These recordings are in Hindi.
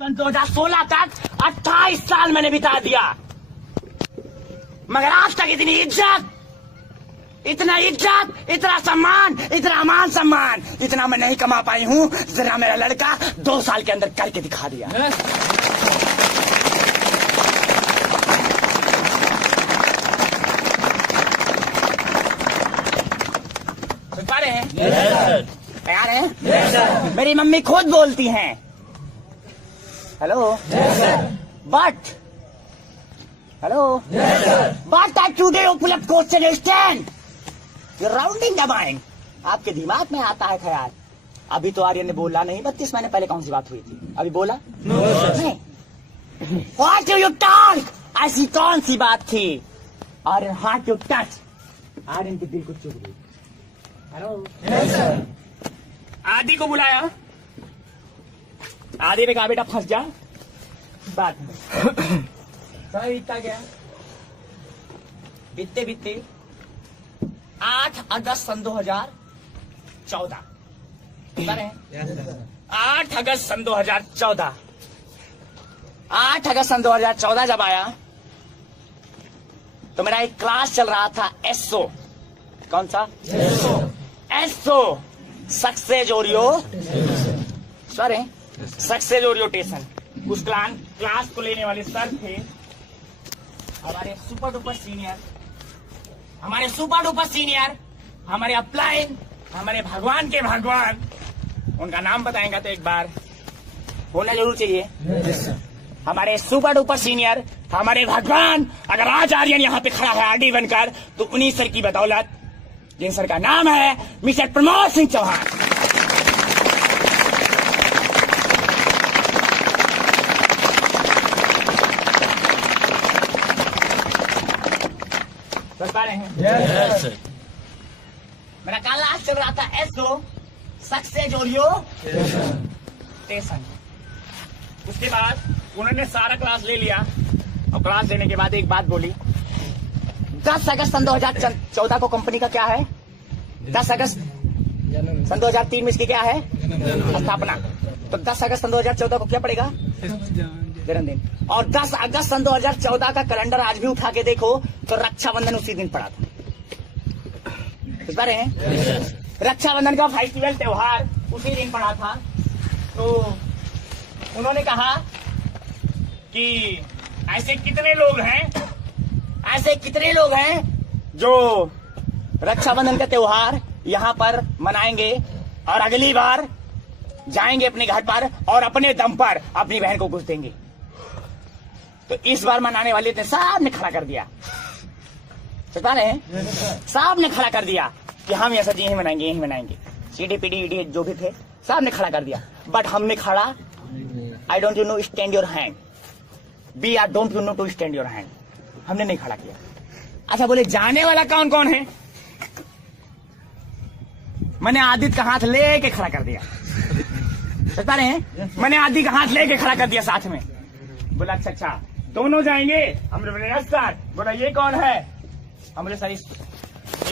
2016 तक 28 साल मैंने बिता दिया, मगर आज तक इतनी इज्जत, इतना सम्मान, इतना मान सम्मान, इतना मैं नहीं कमा पाई हूँ। जरा मेरा लड़का 2 साल के अंदर करके दिखा दिया। सुन पा रहे हैं? तैयार हैं? मेरी मम्मी खुद बोलती हैं, hello but that today you pull up question stand. You're rounding the mind. आपके दिमाग में आता है ख्याल, अभी तो आर्यन ने बोला नहीं, 32 महीने पहले कौन सी बात हुई थी? अभी बोला नहीं। What do you talk? ऐसी कौन सी बात थी? Aryan heart you touch, Aryan के दिल को चुभ गई। हेलो आदि को बुलाया, आदि ने कहा बेटा फंस जा बात में। समय बीतता गया, बीतते 8 अगस्त सन 2014, 8 अगस्त सन 2014, 8 अगस्त सन 2014 जब आया तो मेरा एक क्लास चल रहा था एसओ। कौन सा? SO, success orientation. उस क्लास को लेने वाले सर थे हमारे सुपर डुपर सीनियर, हमारे अपलाइन, हमारे भगवान के भगवान। उनका नाम बताएंगे तो एक बार बोलना जरूर चाहिए। हमारे सुपर डुपर सीनियर, हमारे भगवान। अगर आज आर्यन यहाँ पे खड़ा है आरडी बनकर, तो उन्हीं सर की बदौलत, जिन सर का नाम है मिस्टर प्रमोद सिंह चौहान। समझ पा रहे हैं? yes, मेरा क्लास चल रहा था एसओ, सक्सेस ओरिएंटेशन। उसके बाद उन्होंने सारा क्लास ले लिया, और क्लास लेने के बाद एक बात बोली, 10 अगस्त सन 2014 को कंपनी का क्या है? 10 अगस्त सन 2003 में इसकी क्या है? स्थापना। तो 10 अगस्त सन 2014 को क्या पड़ेगा? जन्मदिन। और 10 अगस्त सन 2014 का कैलेंडर आज भी उठा के देखो तो रक्षाबंधन उसी दिन पड़ा था। समझ रहे हैं? रक्षाबंधन का फेस्टिवल त्योहार उसी दिन पड़ा था। तो उन्होंने कहा कि ऐसे कितने लोग हैं जो रक्षाबंधन का त्योहार यहाँ पर मनाएंगे और अगली बार जाएंगे अपने घर पर और अपने दम पर अपनी बहन को घुस देंगे। तो इस बार मनाने वाले थे, साहब ने खड़ा कर दिया। समझ रहे हैं? साहब ने खड़ा कर दिया कि हम ये सर यही मनाएंगे। सीडी पीडी ईडी जो भी थे, साहब ने खड़ा कर दिया। बट हमने खड़ा, I don't you know stand your hand, be are don't you know to stand your hand. हमने नहीं खड़ा किया। अच्छा बोले जाने वाला कौन कौन है? मैंने आदित्य का हाथ लेके खड़ा कर दिया। बता रहे हैं? मैंने आदित्य का हाथ लेके खड़ा कर दिया साथ में। बोला अच्छा दोनों जाएंगे? हमने बोले यस सर। बोला ये कौन है? हम बोले सर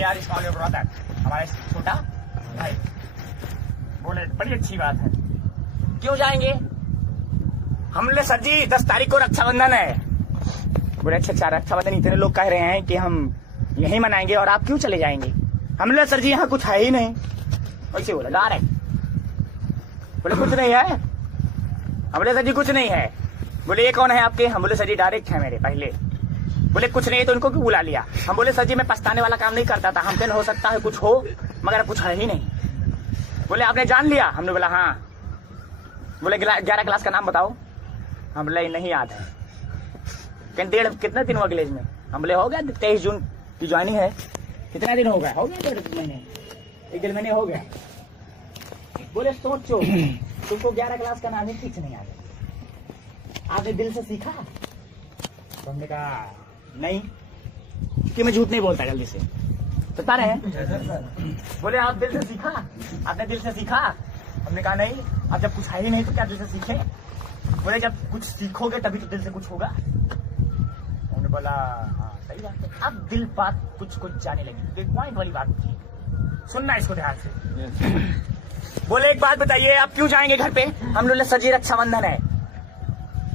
यार स्मॉल योर ब्रदर, हमारा छोटा भाई। बोले बड़ी अच्छी बात है, क्यों जाएंगे? हम बोले सर जी 10 तारीख को रक्षाबंधन है। बोले अच्छा रक्षाबंधन इतने लोग कह रहे हैं कि हम यही मनाएंगे और आप क्यों चले जाएंगे? हम बोले सर जी यहाँ कुछ है ही नहीं। वैसे बोला डायरेक्ट। बोले कुछ नहीं है? हम बोले सर जी कुछ नहीं है। बोले ये कौन है आपके? हम बोले सर जी डायरेक्ट है मेरे पहले। बोले कुछ नहीं है तो उनको क्यों बुला लिया? हम बोले सर जी मैं पछताने वाला काम नहीं करता था, हमसे हो सकता है कुछ हो मगर कुछ है ही नहीं। बोले आपने जान लिया? हमने बोला हाँ। बोले 11 क्लास का नाम बताओ। हम बोले नहीं याद है। कितना दिन हुआ कॉलेज में? हम बोले हो गया 23 जून की ज्वाइनिंग है। कितना दिन हो गया? 1.5 महीने, 1 महीने हो गया। बोले सोचो तुमको 11 क्लास का नाम ही ठीक से नहीं आता, आपने दिल से सीखा? तो हमने कहा नहीं, कि मैं झूठ नहीं बोलता जल्दी से। बता रहे हैं? बोले आप दिल से सीखा? आपने दिल से सीखा? हमने कहा नहीं। अब जब कुछ है ही नहीं तो क्या दिल से सीखे? बोले जब कुछ सीखोगे तभी तो दिल से कुछ होगा। हमने बोला हाँ सही बात है। अब दिल बात कुछ जाने लगी। एक पॉइंट वाली बात थी, सुनना इसको ध्यान से। बोले एक बात बताइए आप क्यों जाएंगे घर पे? हम बोले सर जी रक्षाबंधन है।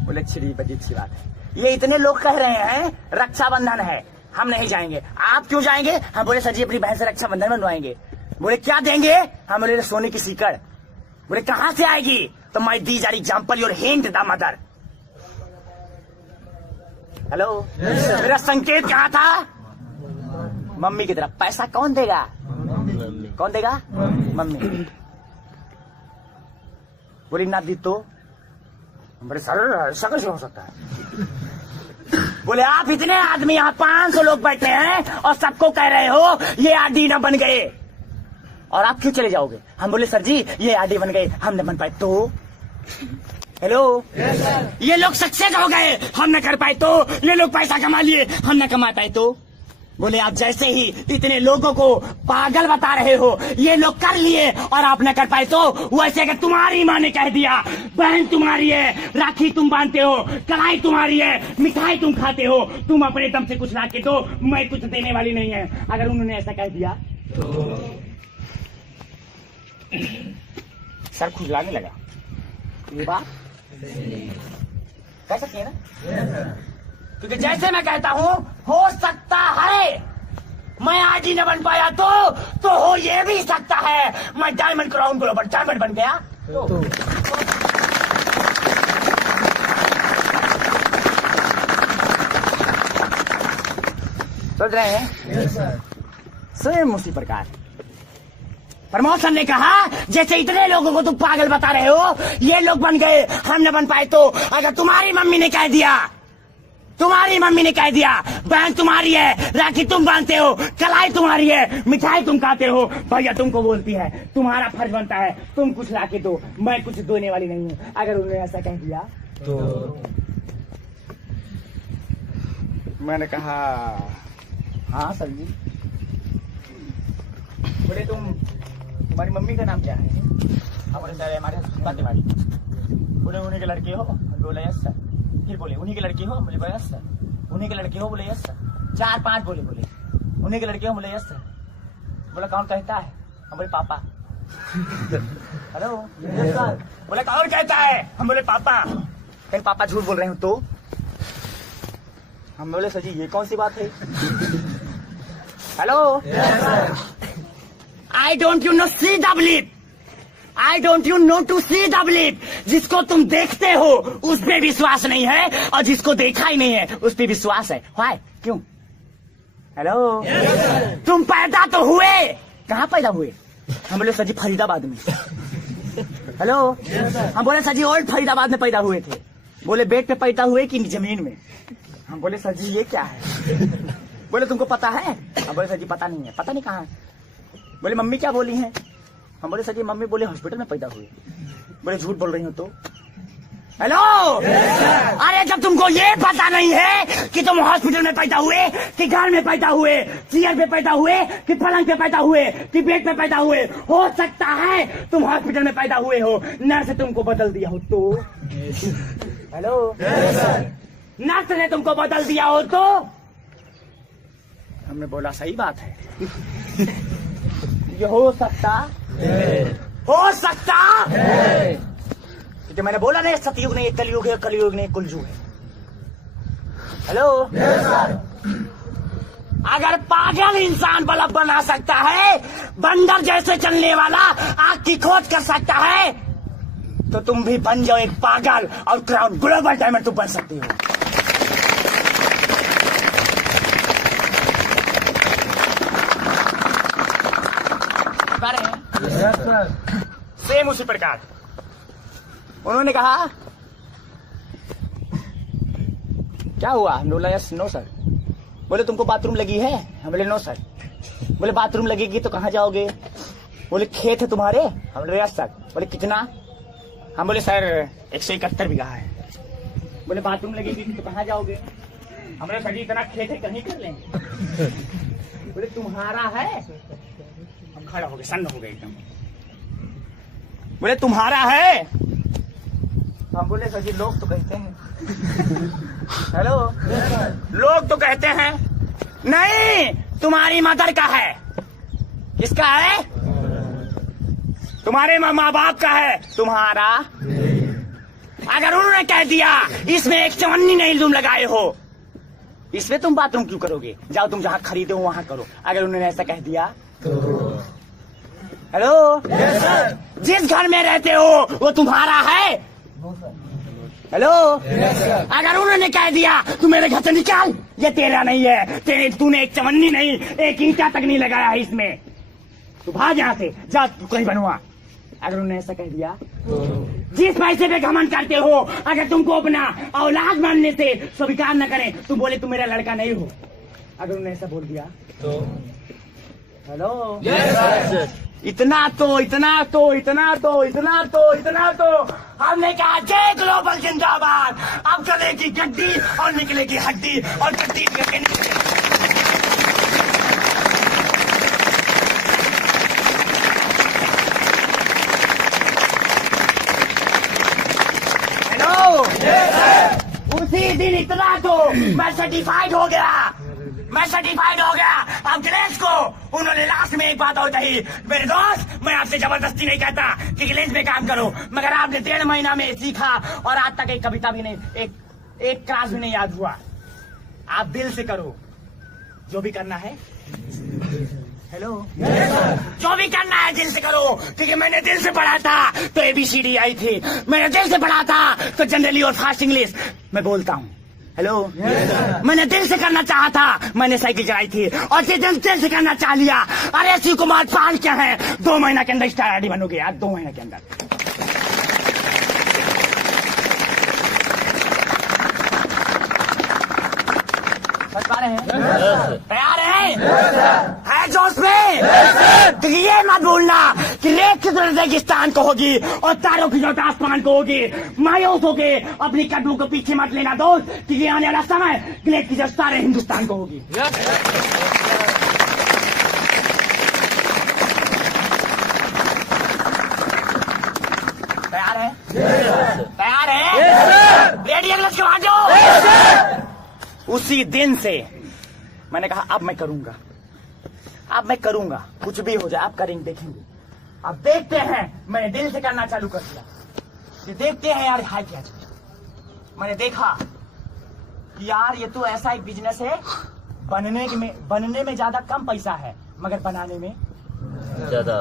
बोले अच्छी बड़ी अच्छी बात है। ये इतने लोग कह रहे हैं रक्षाबंधन है, हम नहीं जाएंगे। आप क्यों जाएंगे? हम बोले सर जी अपनी बहन से रक्षाबंधन बनवाएंगे। बोले क्या देंगे? हम बोले सोने की सीकड़। बोले कहां से आएगी? तो my these are example your hint the mother. Hello मेरा संकेत कहाँ था? मम्मी की तरफ। पैसा कौन देगा? कौन देगा? मम्मी। बोली ना दी तो? बड़े सर कैसे हो सकता है? बोले आप इतने आदमी यहाँ 500 लोग बैठे हैं और सबको कह रहे हो ये आरडी ना बन गए और आप क्यों चले जाओगे? हम बोले सर जी ये आरडी बन गए, हम न बन पाए तो। हेलो ये लोग सक्सेस हो गए, हम न कर पाए तो। ये लोग पैसा कमा लिए, हम न कमा पाए तो। बोले आप जैसे ही इतने लोगों को पागल बता रहे हो, ये लोग कर लिए और आप न कर पाए तो, वैसे अगर तुम्हारी माँ ने कह दिया बहन तुम्हारी है, राखी तुम बांधते हो, कलाई तुम्हारी है, मिठाई तुम खाते हो, तुम अपने दम से कुछ ला के दो, मैं कुछ देने वाली नहीं है, अगर उन्होंने ऐसा कह दिया तो सर खुजलाने लगा। ये बात कह सकते हैं ना? क्योंकि जैसे मैं कहता हूं हो सकता है मैं आज ही न बन पाया तो हो ये भी सकता है मैं डायमंड क्राउन ग्लोबल डायमंड बन गया तो। सोच रहे हैं? सेम उसी प्रकार प्रमोशन ने कहा जैसे इतने लोगों को तुम पागल बता रहे हो, ये लोग बन गए, हम न बन पाए तो। अगर तुम्हारी मम्मी ने कह दिया, तुम्हारी मम्मी ने कह दिया बहन तुम्हारी है, राखी तुम बांधते हो, कलाई तुम्हारी है, मिठाई तुम खाते हो, भैया तुमको बोलती है, तुम्हारा फर्ज बनता है तुम कुछ ला के दो, मैं कुछ देने वाली नहीं हूं। अगर उन्होंने ऐसा कह दिया तो मैंने कहा हाँ सर जी। बोले तुम्हारी मम्मी का नाम क्या है? हमारे सर हमारे बातेवाड़ी। बोले उन्हीं के लड़के हो? बोले यस सर। फिर बोले उन्हीं के लड़के हो? बोले यस सर। उन्हीं के लड़के हो? बोले यस सर। 4-5 बोले उन्हीं के लड़के हो? बोले यस सर। बोला कौन कहता है? हम बोले पापा। हेलो बोले कौन कहता है? हम बोले पापा। कहीं पापा झूठ बोल रहे हो तो? हम बोले सर जी ये कौन सी बात है? Hello I don't you know see the belief, I don't you know to see the belief. जिसको तुम देखते हो उस पे विश्वास नहीं है और जिसको देखा ही नहीं है उस पे विश्वास है। Why? क्यों? हेलो तुम पैदा तो हुए, कहाँ पैदा हुए? हम बोले सर जी फरीदाबाद में। हेलो हम बोले सर जी ओल्ड फरीदाबाद में पैदा हुए थे। बोले बेड पे पैदा हुए कि जमीन में? हम बोले सर जी ये क्या है? बोले तुमको पता है? हम बोले सर जी पता नहीं है। पता नहीं कहाँ है? बोले मम्मी क्या बोली है? हम बोले सर जी मम्मी बोले हॉस्पिटल में पैदा हुए। बोले झूठ बोल रही हो तो? हेलो अरे जब तुमको ये पता नहीं है कि तुम हॉस्पिटल में पैदा हुए कि घर में पैदा हुए, चेयर पे पैदा हुए कि पलंग पे पैदा हुए कि बेड पे पैदा हुए, हो सकता है तुम हॉस्पिटल में पैदा हुए हो, नर्स तुमको बदल दिया हो तो? हेलो नर्स ने तुमको बदल दिया हो तो? हमने बोला सही बात है। ये हो सकता है। तो मैंने बोला नहीं सतयुग नहीं कलयुग है, कलयुग नहीं कुलयुग है। हेलो अगर पागल इंसान बल्ब बना सकता है, बंदर जैसे चलने वाला आग की खोज कर सकता है, तो तुम भी बन जाओ एक पागल और क्राउन ग्लोबल डायमंड तुम बन सकते हो। सेम उसी प्रकार उन्होंने कहा क्या हुआ? हम बोला यस नो सर। बोले तुमको बाथरूम लगी है? हम बोले नो सर। बोले बाथरूम लगेगी तो कहाँ जाओगे? बोले खेत है तुम्हारे? हम बोले यस सर। बोले कितना? हम बोले सर 171 बीघा है। बोले बाथरूम लगेगी तो कहाँ जाओगे? हम बोले सर जी इतना खेत है कहीं कर लेंगे। बोले तुम्हारा है? हम खड़ा हो गए, सन्न हो गए एकदम। बोले तुम्हारा है? हम बोले सर जी लोग तो कहते हैं। हेलो लोग तो कहते हैं नहीं, तुम्हारी मदर का है। किसका है? तुम्हारे माँ बाप का है, तुम्हारा। अगर उन्होंने कह दिया इसमें एक चवन्नी नहीं तुम लगाए हो, इसमें तुम बाथरूम क्यों करोगे, जाओ तुम जहां खरीदे हो वहां करो। अगर उन्होंने ऐसा कह दिया तो हेलो, जिस घर में रहते हो वो तुम्हारा है। हेलो, अगर उन्होंने कह दिया तू मेरे घर से निकाल, ये तेरा नहीं है, तूने एक चवन्नी नहीं, एक ईंटा तक नहीं लगाया है इसमें, तू भाग यहाँ से, जा तू कहीं बनवा। अगर उन्होंने ऐसा कह दिया, जिस पैसे पे घमंड करते हो, अगर तुमको अपना औलाद मानने से स्वीकार न करें, तुम बोले तुम मेरा लड़का नहीं हो, अगर उन्होंने ऐसा बोल दिया तो हेलो, इतना तो हमने कहा जय ग्लोबल जिंदाबाद। अब चलेगी गड्डी और निकलेगी हड्डी और गड्डी करके निकलेगी। हेलो, उसी दिन इतना तो मैं सर्टिफाइड हो गया। अब गिलेश को उन्होंने लास्ट में एक बात और कही, मेरे दोस्त मैं आपसे जबरदस्ती नहीं कहता कि गिलेश में काम करो, मगर आपने 1.5 महीना में सीखा और आज तक एक कविता भी नहीं, एक क्लास भी नहीं याद हुआ। आप दिल से करो जो भी करना है। हेलो, जो भी करना है दिल से करो, क्योंकि मैंने दिल से पढ़ा था तो ABCD आई थी, मैंने दिल से पढ़ा था तो जनरली और फास्ट इंग्लिश मैं बोलता हूँ। हेलो, मैंने दिल से करना चाहा था, मैंने साइकिल चलाई थी और दिल से करना चाह लिया। अरे शिव कुमार पाल क्या है, 2 महीना के अंदर स्टार आईडी बनोगे यार, 2 महीना के अंदर। बच पा रहे हैं? तैयार है जोश में? तो ये मत भूलना कि रेत की जरूरत रेगिस्तान को होगी और तारों की जरूरत आसमान को होगी। मायूस होके अपनी कदमों को पीछे मत लेना दोस्त, क्योंकि आने वाला समय रेत की जरूरत सारे हिंदुस्तान को होगी। तैयार है? तैयार है? रेडी अगले के बाद जाओ। उसी दिन से मैंने कहा अब मैं करूंगा, कुछ भी हो जाए आप करेंगे, देखेंगे। अब देखते हैं, मैंने दिल से करना चालू कर दिया कि देखते हैं यार हाय क्या चीज। मैंने देखा कि यार ये तो ऐसा एक बिजनेस है, बनने में ज्यादा कम पैसा है मगर बनाने में ज्यादा।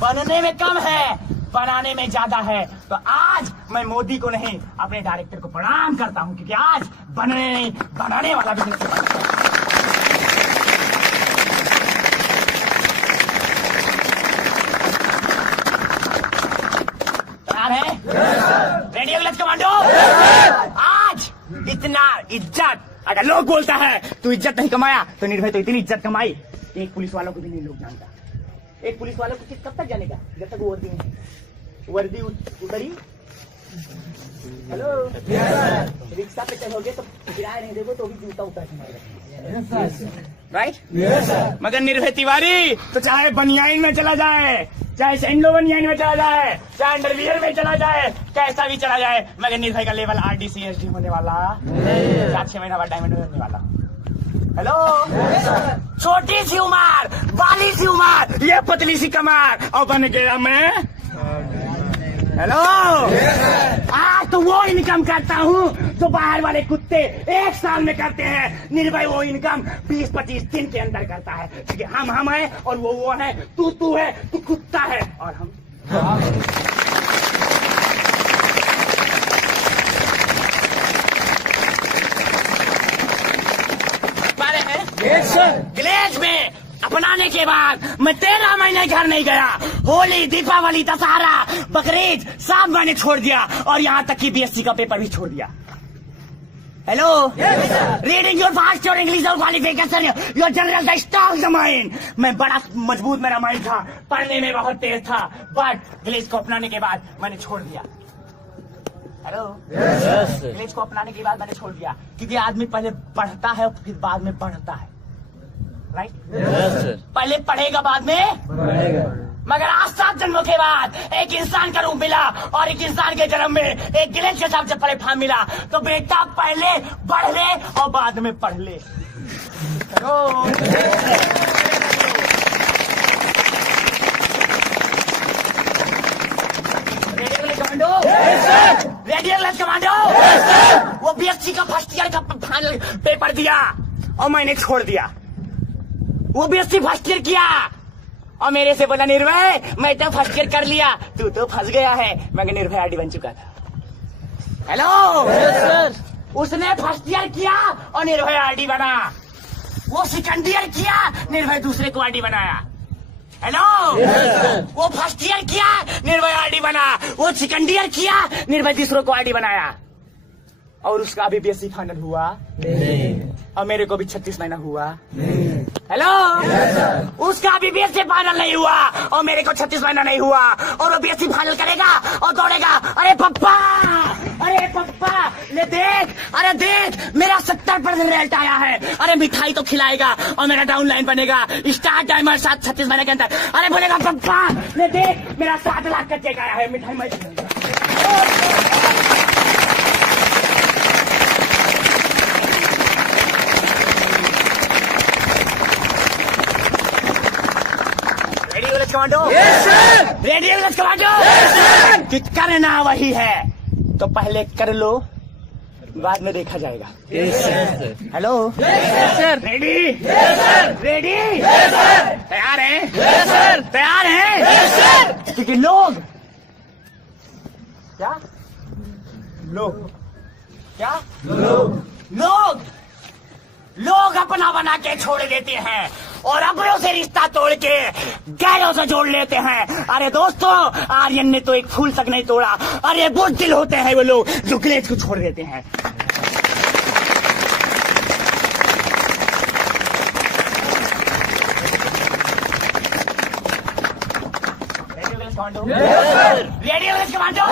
बनने में कम है, बनाने में ज्यादा है। तो आज मैं मोदी को नहीं अपने डायरेक्टर को प्रणाम करता हूं, क्योंकि आज बनाने वाला बिजनेस है। रेडियो ग्लच कमांडो, आज इतना इज्जत अगर लोग बोलता है तू इज्जत नहीं कमाया, तो निर्भय तो इतनी इज्जत कमाई एक पुलिस वालों को भी नहीं लोग जानता। एक पुलिस वालों को कब तक जानेगा, जब तक वो वर्दी उतरी। हेलो, रिक्शा पे चलोगे तो किराया नहीं दोगे तो भी जूता उतार के राइट। मगर निर्भय तिवारी तो चाहे बनियाइन में चला जाए, चाहे सैंडो बनियाइन में चला जाए, चाहे अंडरवियर में चला जाए, कैसा भी चला जाए, मगर निर्भय का लेवल RDC SD होने वाला 4-6 महीना बाद डायमंड होने वाला। हेलो, छोटी सी उम्र, बाली सी उम्र, ये पतली सी कमर और बन गया मैं। हेलो, आज तो वो इनकम करता हूँ जो बाहर वाले कुत्ते 1 साल में करते हैं। निर्भय वो इनकम 20-25 दिन के अंदर करता है, क्योंकि हम है और वो है। तू है, तू कुत्ता है और हम। ग्लेज में अपनाने के बाद मैं 13 महीने घर नहीं गया। होली, दीपावली, दशहरा, बकरीद सब मैंने छोड़ दिया और यहाँ तक कि BSc का पेपर भी छोड़ दिया। Hello, reading your fast your English और qualification your general strong mind. मैं बड़ा मजबूत मेरा माइंड था, पढ़ने में बहुत तेज था, बट ग्लेज को अपनाने के बाद मैंने छोड़ दिया। हेलो, ग्लेज को अपनाने के बाद मैंने छोड़ दिया, क्योंकि आदमी पहले पढ़ता है और फिर बाद में बढ़ता है, राइट? पहले पढ़ेगा बाद में बढ़ेगा। मगर आज 7 जन्मों के बाद एक इंसान का रूप मिला और एक इंसान के जन्म में एक ग्लेज के हिसाब से प्लेटफॉर्म मिला। तो बेटा पहले बढ़ ले और बाद में पढ़ ले। Commando radio lens commando. वो बीएससी का फर्स्ट ईयर का फाइनल पेपर दिया और मैंने छोड़ दिया। वो बीएससी फर्स्ट ईयर किया और मेरे से बोला निर्भय मैं तो फर्स्ट ईयर कर लिया, तू तो फंस गया है। मैं निर्भय आरडी बन चुका था। हेलो सर, उसने फर्स्ट ईयर किया और निर्भय आरडी बना। वो सेकंड ईयर किया, निर्भय दूसरे को आरडी बनाया। हेलो वो फर्स्ट ईयर किया, निर्भय आरडी बना। वो सेकंड ईयर किया, निर्भय दूसरों को आरडी बनाया। और उसका अभी बीएससी फाइनल हुआ और मेरे को भी 36 महीना हुआ। हेलो उसका अभी बीएससी फाइनल नहीं हुआ और मेरे को 36 महीना नहीं हुआ और वो बीएससी फाइनल करेगा और दौड़ेगा। अरे पप्पा ले देख, अरे देख मेरा 70% रिजल्ट आया है। अरे मिठाई तो खिलाएगा और मेरा डाउनलाइन बनेगा स्टार डायमंड 36 महीने के अंदर। अरे बोलेगा पप्पा ले देख मेरा 7 लाख का चेक आया है, मिठाई मैं कमांडो। Radio lens commando. कि करना वही है तो पहले कर लो, बाद में देखा जाएगा। हेलो सर, रेडी रेडी तैयार है? तैयार है? क्योंकि लोग क्या लोग अपना बना के छोड़ देते हैं और अपनों से रिश्ता तोड़ के गैरों से जोड़ लेते हैं। अरे दोस्तों, आर्यन ने तो एक फूल तक नहीं तोड़ा। अरे बुज़दिल होते हैं वो लोग जो ग्लेज को छोड़ देते हैं। Radio lens commando.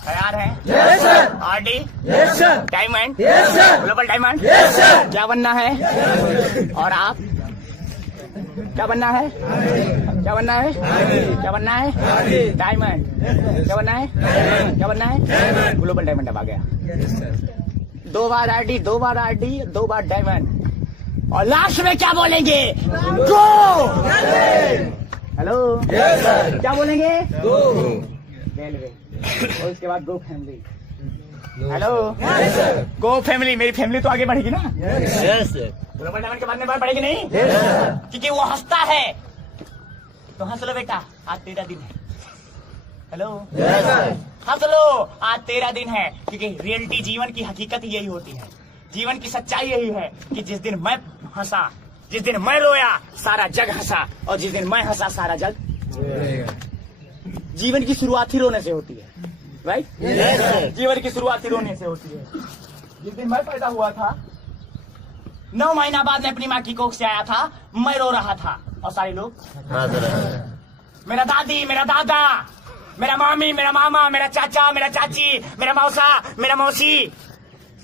तैयार है? Yes sir. RD? Yes sir. Diamond? Yes sir. Global diamond? Yes sir. क्या बनना है? और आप क्या बनना है? क्या बनना है? क्या बनना है? डायमंड। क्या बनना है? क्या बनना है? ग्लोबल डायमंड अब आ गया। 2 बार आरडी, 2 बार आरडी, 2 बार डायमंड और लास्ट में क्या बोलेंगे? गो। Hello yes sir. क्या बोलेंगे? गो रेलवे और उसके बाद go family. Hello go family. मेरी फैमिली तो आगे बढ़ेगी ना? Yes sir. ग्लोबल डायमंड के बाद में बार बढ़ेगी नहीं? क्योंकि वो हंसता है तो हंस लो बेटा, आज तेरा दिन है। हेलो हंस लो, आज तेरा दिन है। क्योंकि रियलिटी, जीवन की हकीकत यही होती है, जीवन की सच्चाई यही है कि जिस दिन मैं हंसा, जिस दिन मैं रोया, सारा जग हंसा और जिस दिन मैं हंसा सारा जग। जीवन की शुरुआत ही रोने से होती है, राइट? जीवन की शुरुआत ही रोने से होती है। जिस दिन मैं पैदा हुआ था 9 महीना बाद में अपनी माँ की कोख से आया था, मैं रो रहा था और सारे लोग मेरा दादी, मेरा दादा, मेरा मामी, मेरा मामा, मेरा चाचा, मेरा चाची, मेरा मौसा, मेरा मौसी,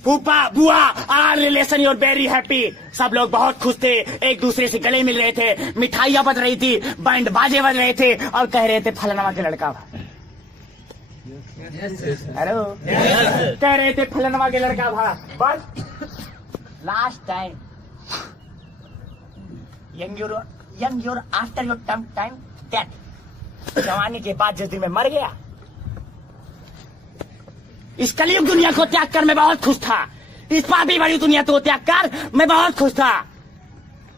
फूफा, बुआ, are relation your very happy. सब लोग बहुत खुश थे, एक दूसरे से गले मिल रहे थे, मिठाइयां बज रही थी, बैंड बाजे बज रहे थे और कह रहे थे फलाना के लड़का। हेलो कह रहे थे फलाना के लड़का था। But last time young your after your time death, जवानी के बाद जिस दिन मैं मर गया, इस कलयुग दुनिया को त्याग कर मैं बहुत खुश था। इस पापी बड़ी दुनिया को त्याग कर मैं बहुत खुश था।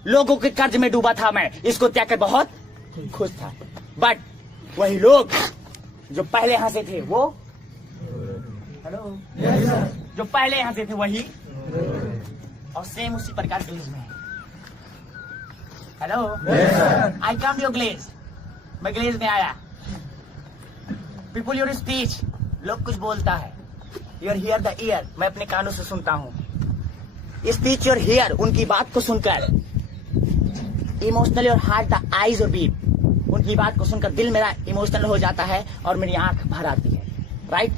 लोगों के कर्ज में डूबा था मैं, इसको त्याग कर बहुत खुश था। बट वही लोग जो पहले हंसे थे वो, हेलो जो पहले हंसे थे वही और सेम उसी प्रकार ग्लेज में। Hello I come to your glaze, मैं ग्लेज में आया। पीपुल योर स्पीच, लोग कुछ बोलता है, योर हियर द ईयर, मैं अपने कानों से सुनता हूँ। स्पीच योर हियर, उनकी बात को सुनकर। Emotional your heart the eyes और बीट, उनकी बात को सुनकर दिल मेरा इमोशनल हो जाता है और मेरी आंख भर आती है, राइट?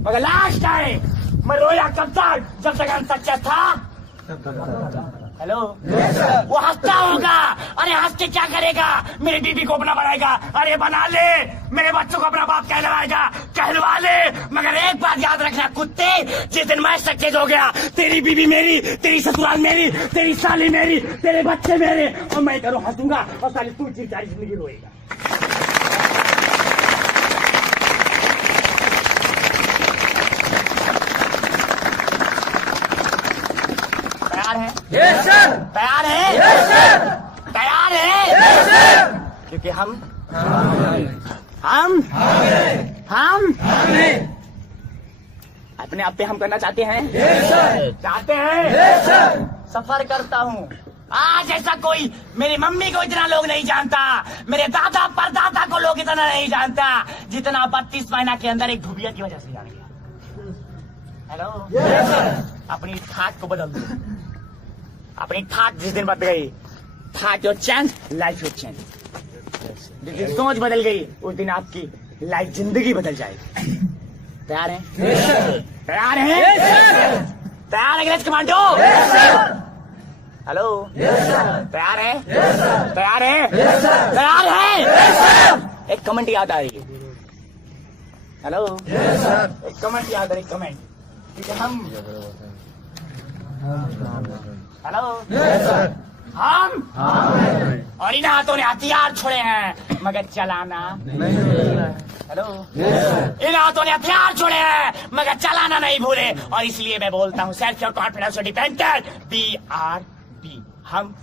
मगर लास्ट टाइम मैं रोया कब तक? जब तक हम सच्चा था। हेलो वो हंसता होगा, अरे हंस के क्या करेगा? मेरी बीबी को अपना बनाएगा, अरे बना ले, मेरे बच्चों को अपना बाप कहलवा ले। मगर एक बात याद रखना कुत्ते, जिस दिन मैं सक्सेस हो गया, तेरी बीबी मेरी, तेरी ससुराल मेरी, तेरी साली मेरी, तेरे बच्चे मेरे, और मैं करूँ हंसूंगा और साली तू सारी जिंदगी रोएगा। Yes sir. तैयार है? Yes sir. तैयार है? Yes sir. क्योंकि हम अपने आप पे हम करना चाहते हैं। Yes sir. चाहते हैं। Yes sir. सफर करता हूँ आज ऐसा कोई मेरी मम्मी को इतना लोग नहीं जानता, मेरे दादा परदादा को लोग इतना नहीं जानता जितना 32 महीना के अंदर एक धुबिया की वजह से जान गया। हेलो। Yes sir. अपनी ठाट को बदल दो। अपनी ठाट जिस दिन बदल गई, ठाट your change, life your change. जिस दिन सोच बदल गई उस दिन आपकी लाइफ जिंदगी बदल जाएगी। तैयार हैं? Yes sir. तैयार हैं? Yes sir. तैयार है अंग्रेज commando? Yes sir. Hello. Yes sir. तैयार है? Yes sir. तैयार है? Yes sir. तैयार है? Yes sir. एक कमेंट याद आ रही है। हेलो। Yes sir. एक कमेंट याद आ रही, कमेंट। क्योंकि हम हेलो। Yes sir. हम और इन हाथों ने हथियार छोड़े हैं मगर चलाना नहीं। हेलो। Yes sir. इन हाथों ने हथियार छोड़े हैं मगर चलाना नहीं भूले, और इसलिए मैं बोलता हूँ self your confidence dependent BRB। हम